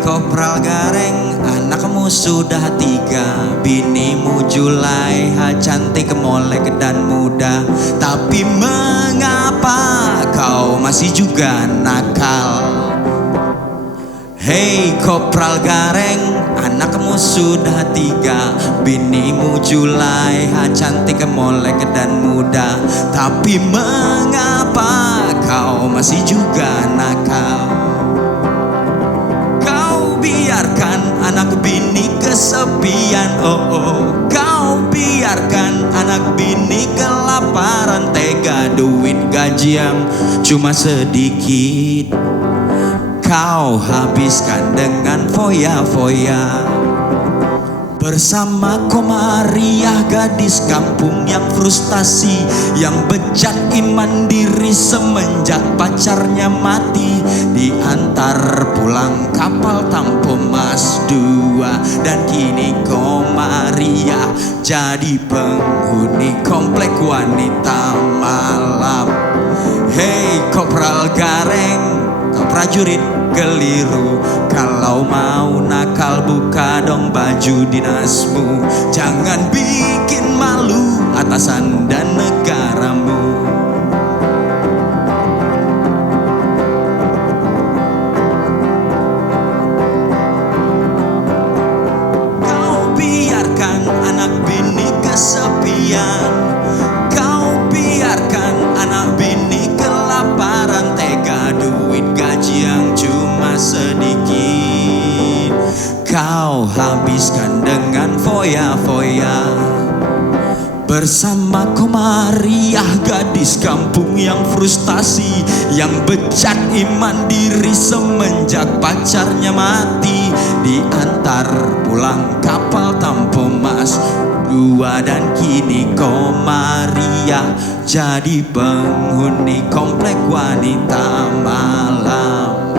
Kopral Gareng, anakmu sudah 3, binimu Julaiha cantik, molek dan muda. Tapi mengapa kau masih juga nakal? Hei Kopral Gareng, anakmu sudah 3, binimu Julaiha cantik, molek dan muda. Tapi mengapa kau masih juga nakal? Biarkan anak bini kesepian, kau biarkan anak bini kelaparan. Tega duit gaji yang cuma sedikit kau habiskan dengan foya-foya. Bersama Komariah, gadis kampung yang frustasi, yang bejat iman diri semenjak pacarnya mati. Diantar pulang kapal Tampo Mas 2, dan kini Komariah jadi penghuni komplek wanita malam. Hei Kopral Gareng, kau prajurit keliru. Kalau mau nakal buka dong baju dinasmu. Jangan bikin malu atasan dan negaramu. Kau biarkan anak bini kesepian, kau biarkan anak bini kelaparan. Tega duit gaji yang cuma sedikit kau habiskan dengan foya-foya. Bersama Komariah, gadis kampung yang frustasi, yang bejat iman diri semenjak pacarnya mati. Diantar pulang kapal Tampo Mas 2, dan kini Komariah jadi penghuni komplek wanita malam.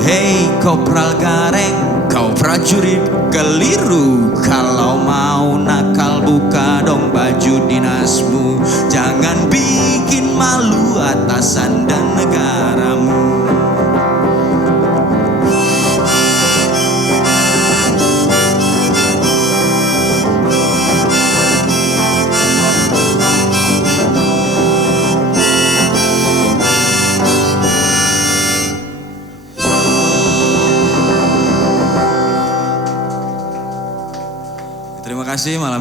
Hei Kopral Gareng, kau prajurit keliru. Kalau mau nakal buka dong baju dinasmu. Jangan bikin malu atasan dan negaramu. Terima kasih malam